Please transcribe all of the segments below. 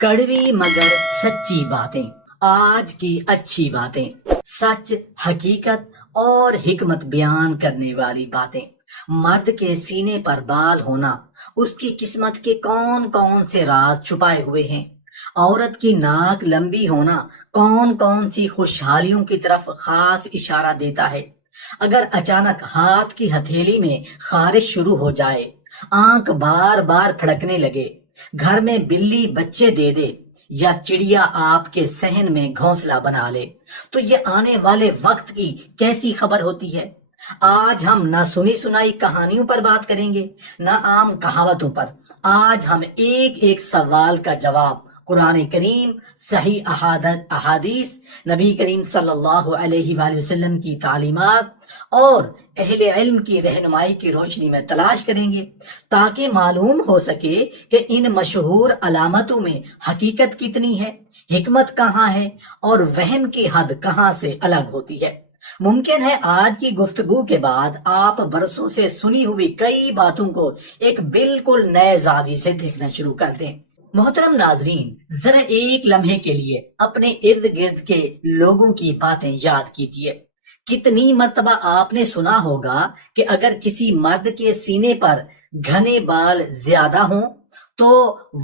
کڑوی مگر سچی باتیں، آج کی اچھی باتیں، سچ، حقیقت اور حکمت بیان کرنے والی باتیں۔ مرد کے سینے پر بال ہونا، اس کی قسمت کے کون کون سے راز چھپائے ہوئے ہیں۔ عورت کی ناک لمبی ہونا کون کون سی خوشحالیوں کی طرف خاص اشارہ دیتا ہے۔ اگر اچانک ہاتھ کی ہتھیلی میں خارش شروع ہو جائے، آنکھ بار بار پھڑکنے لگے، گھر میں بلی بچے دے دے یا چڑیا آپ کے صحن میں گھونسلہ بنا لے، تو یہ آنے والے وقت کی کیسی خبر ہوتی ہے۔ آج ہم نہ سنی سنائی کہانیوں پر بات کریں گے، نہ عام کہاوتوں پر۔ آج ہم ایک ایک سوال کا جواب قرآن کریم، صحیح احادیث، نبی کریم صلی اللہ علیہ وآلہ وسلم کی تعلیمات اور اہل علم کی رہنمائی کی روشنی میں تلاش کریں گے، تاکہ معلوم ہو سکے کہ ان مشہور علامتوں میں حقیقت کتنی ہے، حکمت کہاں ہے اور وہم کی حد کہاں سے الگ ہوتی ہے۔ ممکن ہے آج کی گفتگو کے بعد آپ برسوں سے سنی ہوئی کئی باتوں کو ایک بالکل نئے زاویے سے دیکھنا شروع کر دیں۔ محترم ناظرین، ذرا ایک لمحے کے لیے اپنے ارد گرد کے لوگوں کی باتیں یاد کیجیے۔ کتنی مرتبہ آپ نے سنا ہوگا کہ اگر کسی مرد کے سینے پر گھنے بال زیادہ ہوں تو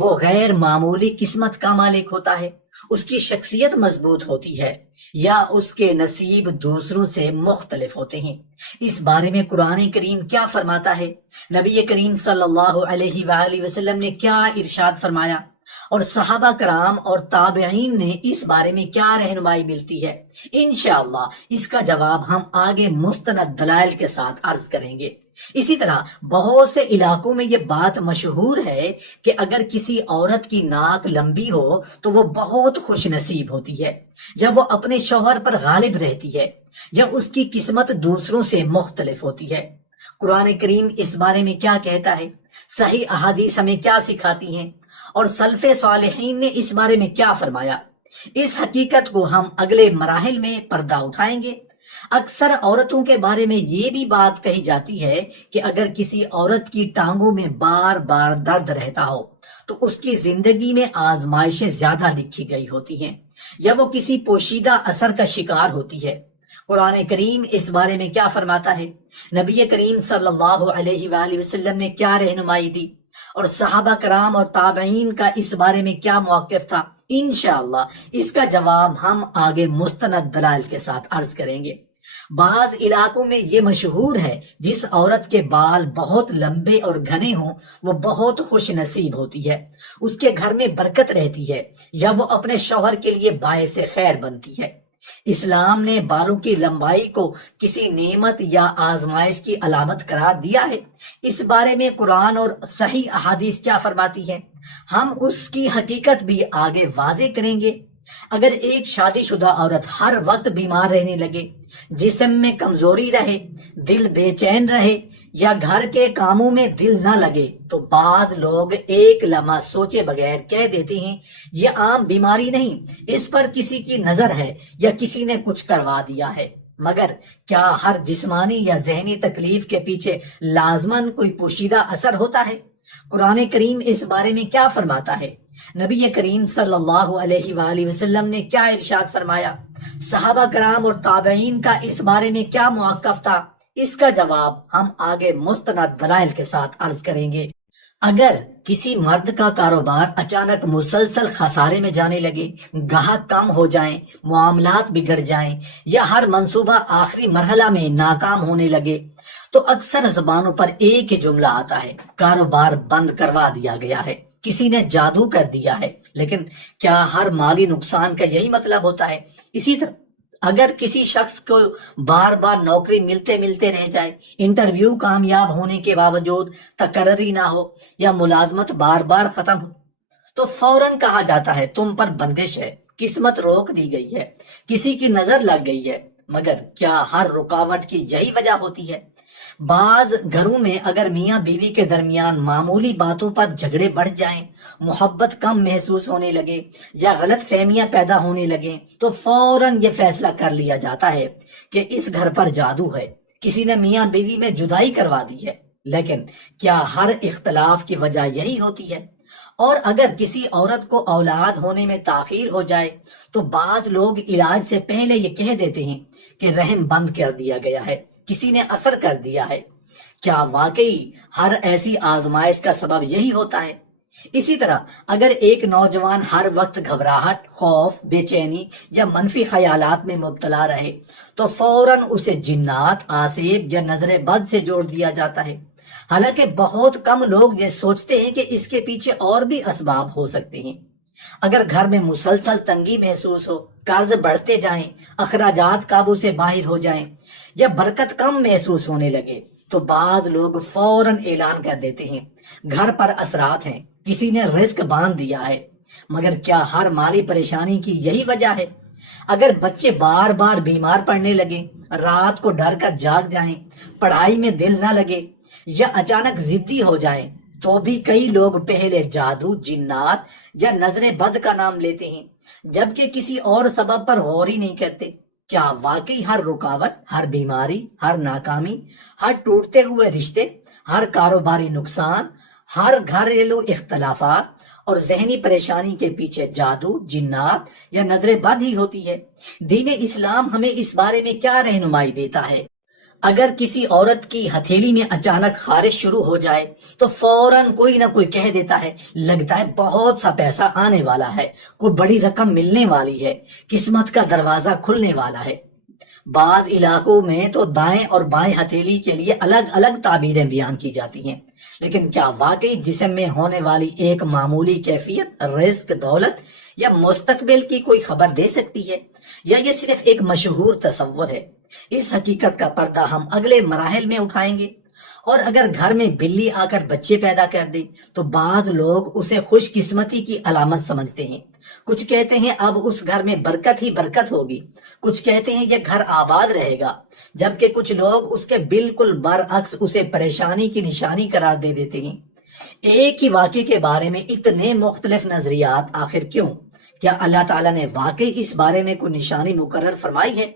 وہ غیر معمولی قسمت کا مالک ہوتا ہے، اس کی شخصیت مضبوط ہوتی ہے یا اس کے نصیب دوسروں سے مختلف ہوتے ہیں۔ اس بارے میں قرآن کریم کیا فرماتا ہے، نبی کریم صلی اللہ علیہ وآلہ وسلم نے کیا ارشاد فرمایا، اور صحابہ کرام اور تابعین نے اس بارے میں کیا رہنمائی ملتی ہے، انشاءاللہ اس کا جواب ہم آگے مستند دلائل کے ساتھ عرض کریں گے۔ اسی طرح بہت سے علاقوں میں یہ بات مشہور ہے کہ اگر کسی عورت کی ناک لمبی ہو تو وہ بہت خوش نصیب ہوتی ہے، یا وہ اپنے شوہر پر غالب رہتی ہے، یا اس کی قسمت دوسروں سے مختلف ہوتی ہے۔ قرآن کریم اس بارے میں کیا کہتا ہے، صحیح احادیث ہمیں کیا سکھاتی ہیں، اور سلف صالحین نے اس بارے میں کیا فرمایا، اس حقیقت کو ہم اگلے مراحل میں پردہ اٹھائیں گے۔ اکثر عورتوں کے بارے میں یہ بھی بات کہی جاتی ہے کہ اگر کسی عورت کی ٹانگوں میں بار بار درد رہتا ہو تو اس کی زندگی میں آزمائشیں زیادہ لکھی گئی ہوتی ہیں، یا وہ کسی پوشیدہ اثر کا شکار ہوتی ہے۔ قرآن کریم اس بارے میں کیا فرماتا ہے، نبی کریم صلی اللہ علیہ وآلہ وسلم نے کیا رہنمائی دی، اور صحابہ کرام اور تابعین کا اس بارے میں کیا موقف تھا، انشاءاللہ اس کا جواب ہم آگے مستند دلائل کے ساتھ عرض کریں گے۔ بعض علاقوں میں یہ مشہور ہے جس عورت کے بال بہت لمبے اور گھنے ہوں وہ بہت خوش نصیب ہوتی ہے، اس کے گھر میں برکت رہتی ہے، یا وہ اپنے شوہر کے لیے باعث خیر بنتی ہے۔ اسلام نے بالوں کی لمبائی کو کسی نعمت یا آزمائش کی علامت قرار دیا ہے۔ اس بارے میں قرآن اور صحیح احادیث کیا فرماتی ہے، ہم اس کی حقیقت بھی آگے واضح کریں گے۔ اگر ایک شادی شدہ عورت ہر وقت بیمار رہنے لگے، جسم میں کمزوری رہے، دل بے چین رہے، یا گھر کے کاموں میں دل نہ لگے، تو بعض لوگ ایک لمحہ سوچے بغیر کہہ دیتے ہیں یہ عام بیماری نہیں، اس پر کسی کی نظر ہے یا کسی نے کچھ کروا دیا ہے۔ مگر کیا ہر جسمانی یا ذہنی تکلیف کے پیچھے لازماً کوئی پوشیدہ اثر ہوتا ہے؟ قرآن کریم اس بارے میں کیا فرماتا ہے، نبی کریم صلی اللہ علیہ وآلہ وسلم نے کیا ارشاد فرمایا، صحابہ کرام اور تابعین کا اس بارے میں کیا موقف تھا، اس کا جواب ہم آگے مستند دلائل کے ساتھ عرض کریں گے۔ اگر کسی مرد کا کاروبار اچانک مسلسل خسارے میں جانے لگے، گاہک کم ہو جائیں، معاملات بگڑ جائیں، یا ہر منصوبہ آخری مرحلہ میں ناکام ہونے لگے، تو اکثر زبانوں پر ایک ہی جملہ آتا ہے، کاروبار بند کروا دیا گیا ہے، کسی نے جادو کر دیا ہے۔ لیکن کیا ہر مالی نقصان کا یہی مطلب ہوتا ہے؟ اسی طرح اگر کسی شخص کو بار بار نوکری ملتے رہ جائے، انٹرویو کامیاب ہونے کے باوجود تقرری نہ ہو، یا ملازمت بار بار ختم ہو، تو فوراً کہا جاتا ہے تم پر بندش ہے، قسمت روک دی گئی ہے، کسی کی نظر لگ گئی ہے۔ مگر کیا ہر رکاوٹ کی یہی وجہ ہوتی ہے؟ بعض گھروں میں اگر میاں بیوی کے درمیان معمولی باتوں پر جھگڑے بڑھ جائیں، محبت کم محسوس ہونے لگے، یا غلط فہمیاں پیدا ہونے لگیں، تو فوراً یہ فیصلہ کر لیا جاتا ہے کہ اس گھر پر جادو ہے، کسی نے میاں بیوی میں جدائی کروا دی ہے۔ لیکن کیا ہر اختلاف کی وجہ یہی ہوتی ہے؟ اور اگر کسی عورت کو اولاد ہونے میں تاخیر ہو جائے تو بعض لوگ علاج سے پہلے یہ کہہ دیتے ہیں کہ رحم بند کر دیا گیا ہے، کسی نے اثر کر دیا ہے۔ کیا واقعی ہر ایسی آزمائش کا سبب یہی ہوتا ہے؟ اسی طرح اگر ایک نوجوان ہر وقت گھبراہٹ، خوف، بے چینی یا منفی خیالات میں مبتلا رہے تو فوراً اسے جنات، آسیب یا نظر بد سے جوڑ دیا جاتا ہے۔ حالانکہ بہت کم لوگ یہ سوچتے ہیں کہ اس کے پیچھے اور بھی اسباب ہو سکتے ہیں۔ اگر گھر میں مسلسل تنگی محسوس ہو، قرض بڑھتے جائیں، اخراجات قابو سے باہر ہو جائیں یا برکت کم محسوس ہونے لگے تو بعض لوگ فوراً اعلان کر دیتے ہیں گھر پر اثرات ہیں، کسی نے رزق باندھ دیا ہے۔ مگر کیا ہر مالی پریشانی کی یہی وجہ ہے؟ اگر بچے بار بار بیمار پڑنے لگے، رات کو ڈر کر جاگ جائیں، پڑھائی میں دل نہ لگے یا اچانک ضدی ہو جائیں تو بھی کئی لوگ پہلے جادو، جنات یا نظر بد کا نام لیتے ہیں، جبکہ کسی اور سبب پر غور ہی نہیں کرتے۔ کیا واقعی ہر رکاوٹ، ہر بیماری، ہر ناکامی، ہر ٹوٹتے ہوئے رشتے، ہر کاروباری نقصان، ہر گھریلو اختلافات اور ذہنی پریشانی کے پیچھے جادو، جنات یا نظر بد ہی ہوتی ہے؟ دین اسلام ہمیں اس بارے میں کیا رہنمائی دیتا ہے؟ اگر کسی عورت کی ہتھیلی میں اچانک خارش شروع ہو جائے تو فوراً کوئی نہ کوئی کہہ دیتا ہے لگتا ہے بہت سا پیسہ آنے والا ہے، کوئی بڑی رقم ملنے والی ہے، قسمت کا دروازہ کھلنے والا ہے۔ بعض علاقوں میں تو دائیں اور بائیں ہتھیلی کے لیے الگ الگ تعبیریں بیان کی جاتی ہیں، لیکن کیا واقعی جسم میں ہونے والی ایک معمولی کیفیت رزق، دولت یا مستقبل کی کوئی خبر دے سکتی ہے، یا یہ صرف ایک مشہور تصور ہے؟ اس حقیقت کا پردہ ہم اگلے مراحل میں اٹھائیں گے۔ اور اگر گھر میں بلی آ کر بچے پیدا کر دے تو بعض لوگ اسے خوش قسمتی کی علامت سمجھتے ہیں، کچھ کہتے ہیں اب اس گھر میں برکت ہی برکت ہوگی، کچھ کہتے ہیں یہ گھر آباد رہے گا، جبکہ کچھ لوگ اس کے بالکل برعکس اسے پریشانی کی نشانی قرار دے دیتے ہیں۔ ایک ہی واقعے کے بارے میں اتنے مختلف نظریات آخر کیوں؟ کیا اللہ تعالیٰ نے واقعی اس بارے میں کوئی نشانی مقرر فرمائی ہے،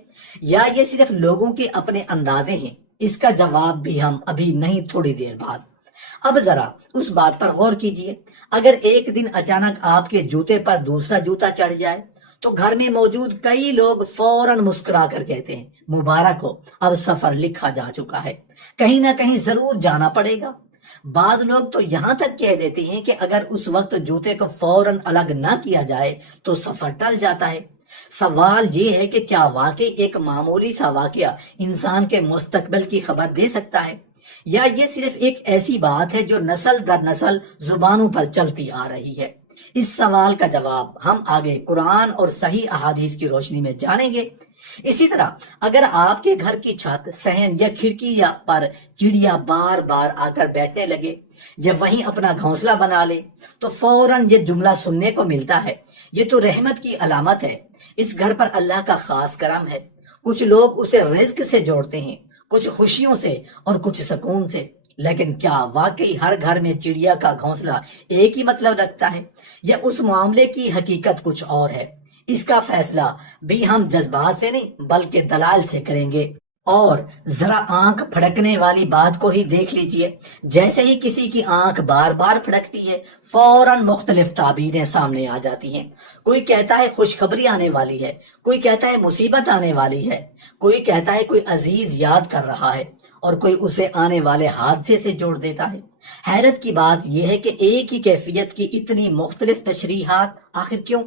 یا یہ صرف لوگوں کے اپنے اندازے ہیں؟ اس کا جواب بھی ہم ابھی نہیں، تھوڑی دیر بعد۔ اب ذرا اس بات پر غور کیجئے، اگر ایک دن اچانک آپ کے جوتے پر دوسرا جوتا چڑھ جائے تو گھر میں موجود کئی لوگ فوراً مسکرا کر کہتے ہیں مبارک ہو، اب سفر لکھا جا چکا ہے، کہیں نہ کہیں ضرور جانا پڑے گا۔ بعض لوگ تو یہاں تک کہہ دیتے ہیں کہ اگر اس وقت جوتے کو فوراً الگ نہ کیا جائے تو سفر ٹل جاتا ہے۔ سوال یہ ہے کہ کیا واقعی ایک معمولی سا واقعہ انسان کے مستقبل کی خبر دے سکتا ہے، یا یہ صرف ایک ایسی بات ہے جو نسل در نسل زبانوں پر چلتی آ رہی ہے؟ اس سوال کا جواب ہم آگے قرآن اور صحیح احادیث کی روشنی میں جانیں گے۔ اسی طرح اگر آپ کے گھر کی چھت، صحن یا کھڑکی پر چڑیا بار بار آ کر بیٹھنے لگے یا وہیں اپنا گھونسلہ بنا لے تو فوراً یہ جملہ سننے کو ملتا ہے یہ تو رحمت کی علامت ہے، اس گھر پر اللہ کا خاص کرم ہے۔ کچھ لوگ اسے رزق سے جوڑتے ہیں، کچھ خوشیوں سے اور کچھ سکون سے۔ لیکن کیا واقعی ہر گھر میں چڑیا کا گھونسلہ ایک ہی مطلب رکھتا ہے، یا اس معاملے کی حقیقت کچھ اور ہے؟ اس کا فیصلہ بھی ہم جذبات سے نہیں بلکہ دلائل سے کریں گے۔ اور ذرا آنکھ پھڑکنے والی بات کو ہی دیکھ لیجئے، جیسے ہی کسی کی آنکھ بار بار پھڑکتی ہے فوراً مختلف تعبیریں سامنے آ جاتی ہیں۔ کوئی کہتا ہے خوشخبری آنے والی ہے، کوئی کہتا ہے مصیبت آنے والی ہے، کوئی کہتا ہے کوئی عزیز یاد کر رہا ہے، اور کوئی اسے آنے والے حادثے سے جوڑ دیتا ہے۔ حیرت کی بات یہ ہے کہ ایک ہی کیفیت کی اتنی مختلف تشریحات آخر کیوں؟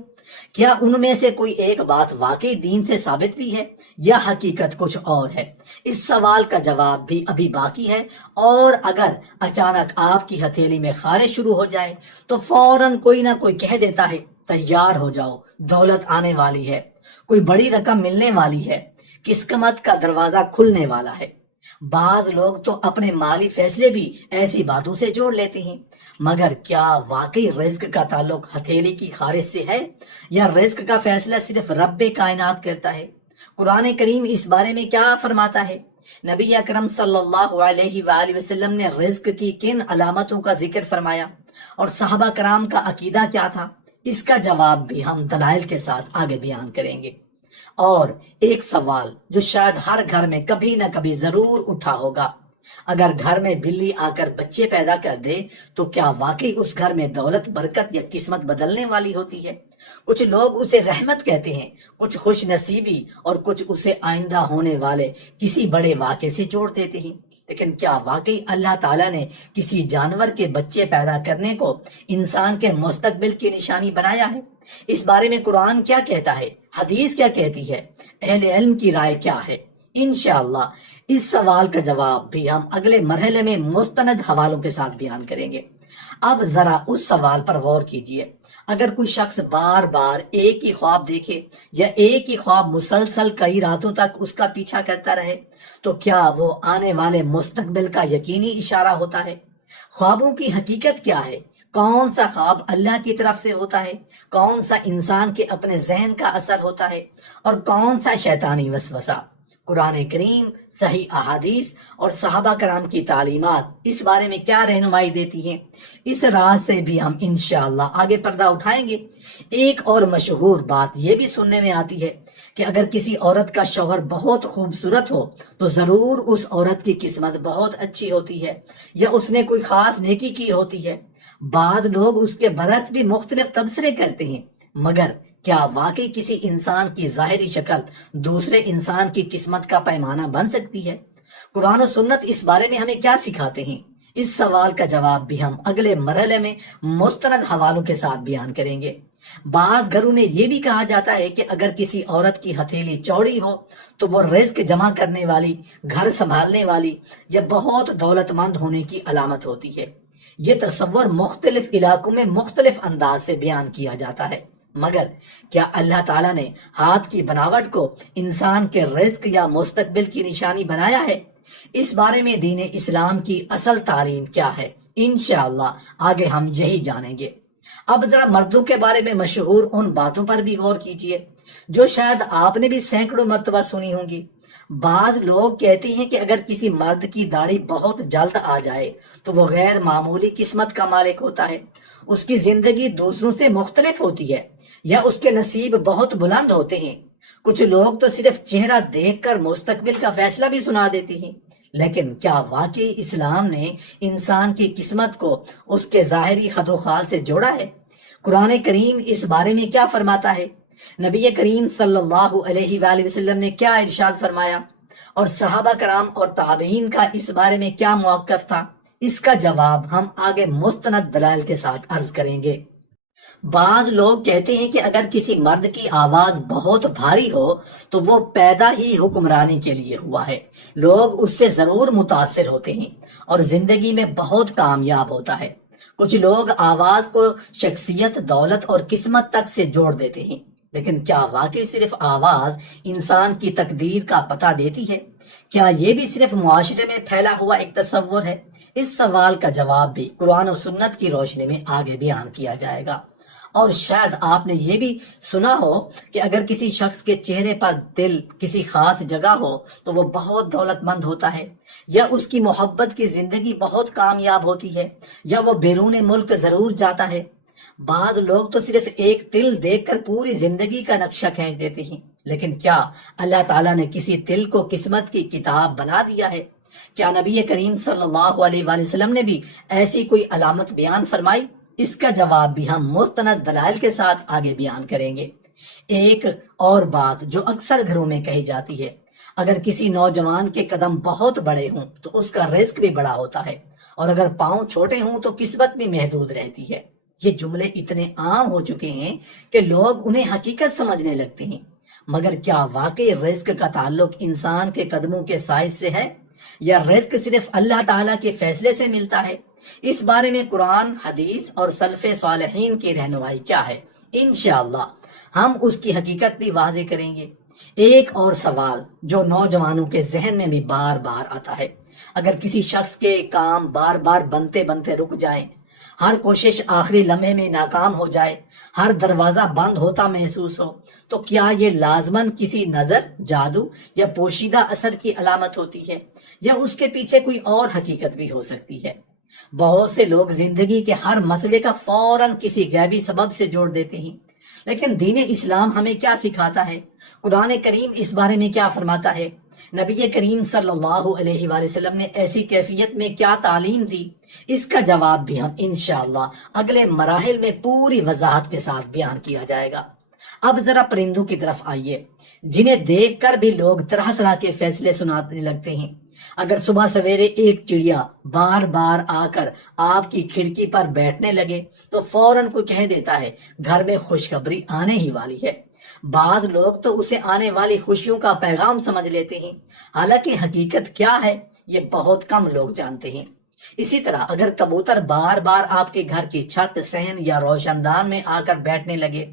کیا ان میں سے کوئی ایک بات واقعی دین سے ثابت بھی ہے، یا حقیقت کچھ اور ہے؟ اس سوال کا جواب بھی ابھی باقی ہے۔ اور اگر اچانک آپ کی ہتھیلی میں خارش شروع ہو جائے تو فوراً کوئی نہ کوئی کہہ دیتا ہے تیار ہو جاؤ، دولت آنے والی ہے، کوئی بڑی رقم ملنے والی ہے، قسمت کا دروازہ کھلنے والا ہے۔ بعض لوگ تو اپنے مالی فیصلے بھی ایسی باتوں سے جوڑ لیتے ہیں۔ مگر کیا واقعی رزق کا تعلق ہتھیلی کی خارش سے ہے، یا رزق کا فیصلہ صرف رب کائنات کرتا ہے؟ قرآن کریم اس بارے میں کیا فرماتا ہے؟ نبی اکرم صلی اللہ علیہ وآلہ وسلم نے رزق کی کن علامتوں کا ذکر فرمایا، اور صحابہ کرام کا عقیدہ کیا تھا؟ اس کا جواب بھی ہم دلائل کے ساتھ آگے بیان کریں گے۔ اور ایک سوال جو شاید ہر گھر میں کبھی نہ کبھی ضرور اٹھا ہوگا، اگر گھر میں بلی آ کر بچے پیدا کر دے تو کیا واقعی اس گھر میں دولت، برکت یا قسمت بدلنے والی ہوتی ہے؟ کچھ لوگ اسے رحمت کہتے ہیں، کچھ خوش نصیبی، اور کچھ اسے آئندہ ہونے والے کسی بڑے واقعے سے جوڑ دیتے ہیں۔ لیکن کیا واقعی اللہ تعالیٰ نے کسی جانور کے بچے پیدا کرنے کو انسان کے مستقبل کی نشانی بنایا ہے؟ اس بارے میں قرآن کیا کہتا ہے؟ حدیث کیا کہتی ہے؟ اہل علم کی رائے کیا ہے؟ انشاءاللہ اس سوال کا جواب بھی ہم اگلے مرحلے میں مستند حوالوں کے ساتھ بیان کریں گے۔ اب ذرا اس سوال پر غور کیجئے، اگر کوئی شخص بار بار ایک ہی خواب دیکھے یا ایک ہی خواب مسلسل کئی راتوں تک اس کا پیچھا کرتا رہے تو کیا وہ آنے والے مستقبل کا یقینی اشارہ ہوتا ہے؟ خوابوں کی حقیقت کیا ہے؟ کون سا خواب اللہ کی طرف سے ہوتا ہے؟ کون سا انسان کے اپنے ذہن کا اثر ہوتا ہے؟ اور کون سا شیطانی وسوسہ؟ قرآن کریم، صحیح احادیث اور صحابہ کرام کی تعلیمات اس بارے میں کیا رہنمائی دیتی ہیں؟ اس راز سے بھی ہم انشاءاللہ آگے پردہ اٹھائیں گے۔ ایک اور مشہور بات یہ بھی سننے میں آتی ہے کہ اگر کسی عورت کا شوہر بہت خوبصورت ہو تو ضرور اس عورت کی قسمت بہت اچھی ہوتی ہے یا اس نے کوئی خاص نیکی کی ہوتی ہے۔ بعض لوگ اس کے برعکس بھی مختلف تبصرے کرتے ہیں، مگر کیا واقعی کسی انسان کی ظاہری شکل دوسرے انسان کی قسمت کا پیمانہ بن سکتی ہے؟ قرآن و سنت اس بارے میں ہمیں کیا سکھاتے ہیں؟ اس سوال کا جواب بھی ہم اگلے مرحلے میں مستند حوالوں کے ساتھ بیان کریں گے۔ بعض گھروں میں یہ بھی کہا جاتا ہے کہ اگر کسی عورت کی ہتھیلی چوڑی ہو تو وہ رزق جمع کرنے والی، گھر سنبھالنے والی یا بہت دولت مند ہونے کی علامت ہوتی ہے۔ یہ تصور مختلف علاقوں میں مختلف انداز سے بیان کیا جاتا ہے، مگر کیا اللہ تعالیٰ نے ہاتھ کی بناوٹ کو انسان کے رزق یا مستقبل کی نشانی بنایا ہے؟ اس بارے میں دین اسلام کی اصل تعلیم کیا ہے؟ انشاءاللہ آگے ہم یہی جانیں گے۔ اب ذرا مردوں کے بارے میں مشہور ان باتوں پر بھی غور کیجئے جو شاید آپ نے بھی سینکڑوں مرتبہ سنی ہوں گی۔ بعض لوگ کہتے ہیں کہ اگر کسی مرد کی داڑھی بہت جلد آ جائے تو وہ غیر معمولی قسمت کا مالک ہوتا ہے، اس کی زندگی دوسروں سے مختلف ہوتی ہے یا اس کے نصیب بہت بلند ہوتے ہیں۔ کچھ لوگ تو صرف چہرہ دیکھ کر مستقبل کا فیصلہ بھی سنا دیتے ہیں۔ لیکن کیا واقعی اسلام نے انسان کی قسمت کو اس کے ظاہری خط و خال سے جوڑا ہے؟ قرآن کریم اس بارے میں کیا فرماتا ہے؟ نبی کریم صلی اللہ علیہ وآلہ وسلم نے کیا ارشاد فرمایا؟ اور صحابہ کرام اور تابعین کا اس بارے میں کیا موقف تھا؟ اس کا جواب ہم آگے مستند دلائل کے ساتھ عرض کریں گے۔ بعض لوگ کہتے ہیں کہ اگر کسی مرد کی آواز بہت بھاری ہو تو وہ پیدا ہی حکمرانی کے لیے ہوا ہے، لوگ اس سے ضرور متاثر ہوتے ہیں اور زندگی میں بہت کامیاب ہوتا ہے۔ کچھ لوگ آواز کو شخصیت، دولت اور قسمت تک سے جوڑ دیتے ہیں، لیکن کیا واقعی صرف آواز انسان کی تقدیر کا پتہ دیتی ہے؟ کیا یہ بھی صرف معاشرے میں پھیلا ہوا ایک تصور ہے؟ اس سوال کا جواب بھی قرآن و سنت کی روشنی میں آگے بیان کیا جائے گا۔ اور شاید آپ نے یہ بھی سنا ہو کہ اگر کسی شخص کے چہرے پر دل کسی خاص جگہ ہو تو وہ بہت دولت مند ہوتا ہے، یا اس کی محبت کی زندگی بہت کامیاب ہوتی ہے، یا وہ بیرون ملک ضرور جاتا ہے۔ بعض لوگ تو صرف ایک تل دیکھ کر پوری زندگی کا نقشہ کھینچ دیتے ہیں، لیکن کیا اللہ تعالیٰ نے کسی تل کو قسمت کی کتاب بنا دیا ہے؟ کیا نبی کریم صلی اللہ علیہ وآلہ وسلم نے بھی ایسی کوئی علامت بیان فرمائی؟ اس کا جواب بھی ہم مستند دلائل کے ساتھ آگے بیان کریں گے۔ ایک اور بات جو اکثر گھروں میں کہی جاتی ہے، اگر کسی نوجوان کے قدم بہت بڑے ہوں تو اس کا رزق بھی بڑا ہوتا ہے، اور اگر پاؤں چھوٹے ہوں تو قسمت بھی محدود رہتی ہے۔ یہ جملے اتنے عام ہو چکے ہیں کہ لوگ انہیں حقیقت سمجھنے لگتے ہیں، مگر کیا واقعی رزق کا تعلق انسان کے قدموں کے سائز سے ہے، یا رزق صرف اللہ تعالیٰ کے فیصلے سے ملتا ہے؟ اس بارے میں قرآن، حدیث اور سلف صالحین کی رہنمائی کیا ہے؟ انشاءاللہ ہم اس کی حقیقت بھی واضح کریں گے۔ ایک اور سوال جو نوجوانوں کے ذہن میں بھی بار بار آتا ہے، اگر کسی شخص کے کام بار بار بنتے بنتے رک جائیں، ہر کوشش آخری لمحے میں ناکام ہو جائے، ہر دروازہ بند ہوتا محسوس ہو، تو کیا یہ لازماً کسی نظر، جادو یا پوشیدہ اثر کی علامت ہوتی ہے، یا اس کے پیچھے کوئی اور حقیقت بھی ہو سکتی ہے؟ بہت سے لوگ زندگی کے ہر مسئلے کا فوراً کسی غیبی سبب سے جوڑ دیتے ہیں، لیکن دین اسلام ہمیں کیا سکھاتا ہے؟ قرآن کریم اس بارے میں کیا فرماتا ہے؟ نبی کریم صلی اللہ علیہ وآلہ وسلم نے ایسی کیفیت میں کیا تعلیم دی، اس کا جواب بھی ہم انشاءاللہ اگلے مراحل میں پوری وضاحت کے ساتھ بیان کیا جائے گا۔ اب ذرا پرندوں کی طرف آئیے، جنہیں دیکھ کر بھی لوگ طرح طرح کے فیصلے سنانے لگتے ہیں۔ اگر صبح سویرے ایک چڑیا بار بار آ کر آپ کی کھڑکی پر بیٹھنے لگے تو فوراً کوئی کہہ دیتا ہے گھر میں خوشخبری آنے ہی والی ہے۔ بعض لوگ تو اسے آنے والی خوشیوں کا پیغام سمجھ لیتے ہیں، حالانکہ حقیقت کیا ہے یہ بہت کم لوگ جانتے ہیں۔ اسی طرح اگر کبوتر بار بار آپ کے گھر کی چھت، صحن یا روشن دان میں آ کر بیٹھنے لگے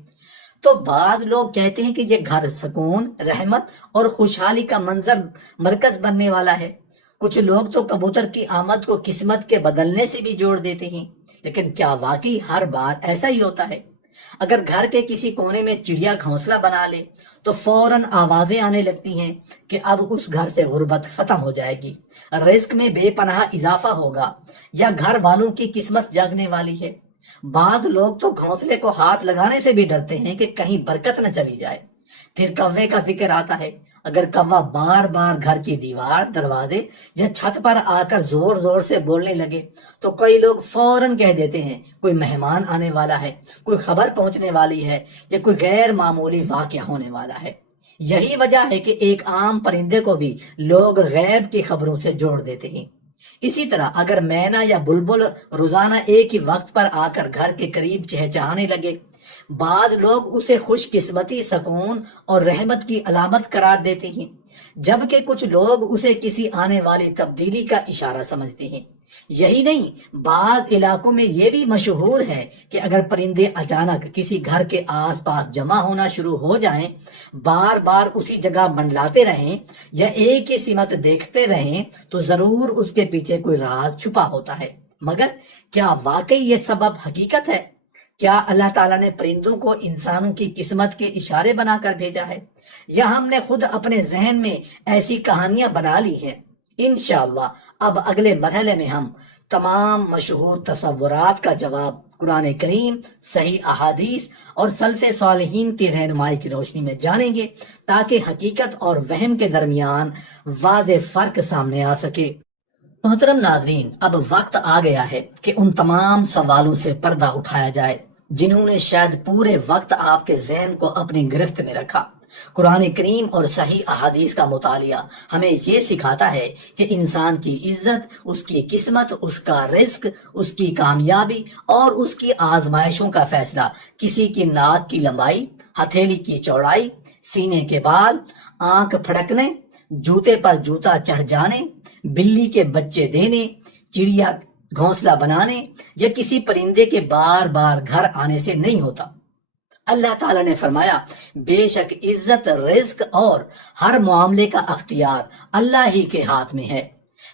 تو بعض لوگ کہتے ہیں کہ یہ گھر سکون، رحمت اور خوشحالی کا مرکز بننے والا ہے۔ کچھ لوگ تو کبوتر کی آمد کو قسمت کے بدلنے سے بھی جوڑ دیتے ہیں، لیکن کیا واقعی ہر بار ایسا ہی ہوتا ہے؟ اگر گھر کے کسی کونے میں چڑیا گھونسلہ بنا لے تو فوراً آوازیں آنے لگتی ہیں کہ اب اس گھر سے غربت ختم ہو جائے گی، رزق میں بے پناہ اضافہ ہوگا یا گھر والوں کی قسمت جاگنے والی ہے۔ بعض لوگ تو گھونسلے کو ہاتھ لگانے سے بھی ڈرتے ہیں کہ کہیں برکت نہ چلی جائے۔ پھر کوے کا ذکر آتا ہے۔ اگر کوا بار بار گھر کی دیوار، دروازے یا چھت پر آ کر زور زور سے بولنے لگے تو کئی لوگ فوراً کہہ دیتے ہیں کوئی مہمان آنے والا ہے، کوئی خبر پہنچنے والی ہے یا کوئی غیر معمولی واقعہ ہونے والا ہے۔ یہی وجہ ہے کہ ایک عام پرندے کو بھی لوگ غیب کی خبروں سے جوڑ دیتے ہیں۔ اسی طرح اگر مینا یا بلبل روزانہ ایک ہی وقت پر آ کر گھر کے قریب چہچہانے لگے، بعض لوگ اسے خوش قسمتی، سکون اور رحمت کی علامت قرار دیتے ہیں، جبکہ کچھ لوگ اسے کسی آنے والی تبدیلی کا اشارہ سمجھتے ہیں۔ یہی نہیں، بعض علاقوں میں یہ بھی مشہور ہے کہ اگر پرندے اچانک کسی گھر کے آس پاس جمع ہونا شروع ہو جائیں، بار بار اسی جگہ منڈلاتے رہیں یا ایک ہی سمت دیکھتے رہیں تو ضرور اس کے پیچھے کوئی راز چھپا ہوتا ہے۔ مگر کیا واقعی یہ سبب حقیقت ہے؟ کیا اللہ تعالیٰ نے پرندوں کو انسانوں کی قسمت کے اشارے بنا کر بھیجا ہے، یا ہم نے خود اپنے ذہن میں ایسی کہانیاں بنا لی ہیں؟ انشاءاللہ اب اگلے مرحلے میں ہم تمام مشہور تصورات کا جواب قرآن کریم، صحیح احادیث اور سلف صالحین کی رہنمائی کی روشنی میں جانیں گے، تاکہ حقیقت اور وہم کے درمیان واضح فرق سامنے آ سکے۔ محترم ناظرین، اب وقت آ گیا ہے کہ ان تمام سوالوں سے پردہ اٹھایا جائے جنہوں نے شاید پورے وقت آپ کے ذہن کو اپنی گرفت میں رکھا۔ قرآن کریم اور صحیح احادیث کا مطالعہ ہمیں یہ سکھاتا ہے کہ انسان کی عزت، اس کی قسمت، اس کا رزق، اس کی کامیابی اور اس کی آزمائشوں کا فیصلہ کسی کی ناک کی لمبائی، ہتھیلی کی چوڑائی، سینے کے بال، آنکھ پھڑکنے، جوتے پر جوتا چڑھ جانے، بلی کے بچے دینے، چڑیا گھونسلہ بنانے یا کسی پرندے کے بار بار گھر آنے سے نہیں ہوتا۔ اللہ تعالیٰ نے فرمایا، بے شک عزت، رزق اور ہر معاملے کا اختیار اللہ ہی کے ہاتھ میں ہے۔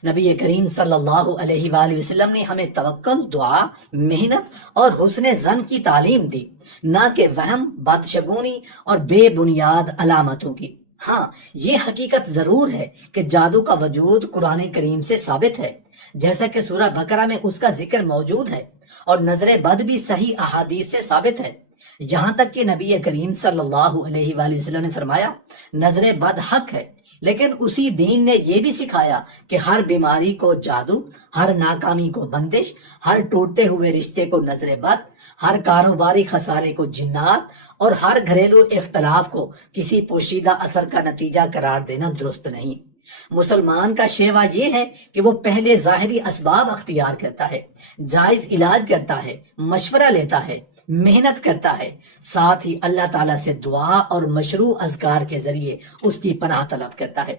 نبی کریم صلی اللہ علیہ وآلہ وسلم نے ہمیں توکل، دعا، محنت اور حسن ظن کی تعلیم دی، نہ کہ وہم، بدشگونی اور بے بنیاد علامتوں کی۔ ہاں، یہ حقیقت ضرور ہے کہ جادو کا وجود قرآن کریم سے ثابت ہے، جیسا کہ سورہ بقرہ میں اس کا ذکر موجود ہے، اور نظر بد بھی صحیح احادیث سے ثابت ہے۔ یہاں تک کہ نبی کریم صلی اللہ علیہ وآلہ وسلم نے فرمایا، نظر بد حق ہے، لیکن اسی دین نے یہ بھی سکھایا کہ ہر بیماری کو جادو، ہر ناکامی کو بندش، ہر ٹوٹتے ہوئے رشتے کو نظر بد، ہر کاروباری خسارے کو جنات اور ہر گھریلو اختلاف کو کسی پوشیدہ اثر کا نتیجہ قرار دینا درست نہیں۔ مسلمان کا شیوا یہ ہے کہ وہ پہلے ظاہری اسباب اختیار کرتا ہے، جائز علاج کرتا ہے، مشورہ لیتا ہے، محنت کرتا ہے، ساتھ ہی اللہ تعالیٰ سے دعا اور مشروع اذکار کے ذریعے اس کی پناہ طلب کرتا ہے۔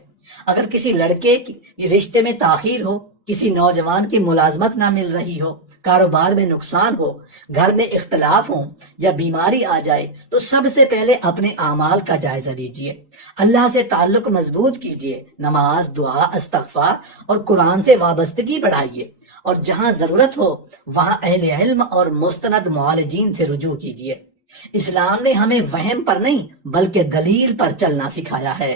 اگر کسی لڑکے کی رشتے میں تاخیر ہو، کسی نوجوان کی ملازمت نہ مل رہی ہو، کاروبار میں نقصان ہو، گھر میں اختلاف ہوں یا بیماری آ جائے تو سب سے پہلے اپنے اعمال کا جائزہ لیجئے، اللہ سے تعلق مضبوط کیجئے، نماز، دعا، استغفار اور قرآن سے وابستگی بڑھائیے، اور جہاں ضرورت ہو وہاں اہل علم اور مستند معالجین سے رجوع کیجئے۔ اسلام نے ہمیں وہم پر نہیں بلکہ دلیل پر چلنا سکھایا ہے۔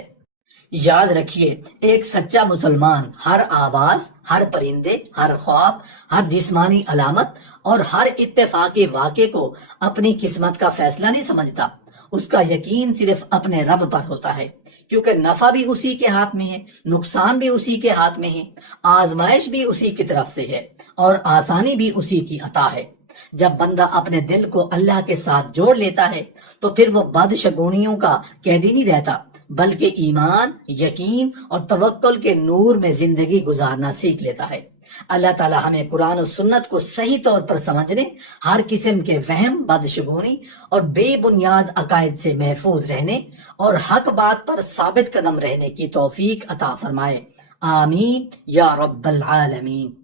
یاد رکھیے، ایک سچا مسلمان ہر آواز، ہر پرندے، ہر خواب، ہر جسمانی علامت اور ہر اتفاقی واقعے کو اپنی قسمت کا فیصلہ نہیں سمجھتا، اس کا یقین صرف اپنے رب پر ہوتا ہے، کیونکہ نفع بھی اسی کے ہاتھ میں ہے، نقصان بھی اسی کے ہاتھ میں ہے، آزمائش بھی اسی کی طرف سے ہے اور آسانی بھی اسی کی عطا ہے۔ جب بندہ اپنے دل کو اللہ کے ساتھ جوڑ لیتا ہے تو پھر وہ بدشگونیوں کا قیدی نہیں رہتا، بلکہ ایمان، یقین اور توکل کے نور میں زندگی گزارنا سیکھ لیتا ہے۔ اللہ تعالی ہمیں قرآن و سنت کو صحیح طور پر سمجھنے، ہر قسم کے وہم، بدشگونی اور بے بنیاد عقائد سے محفوظ رہنے اور حق بات پر ثابت قدم رہنے کی توفیق عطا فرمائے۔ آمین یا رب العالمین۔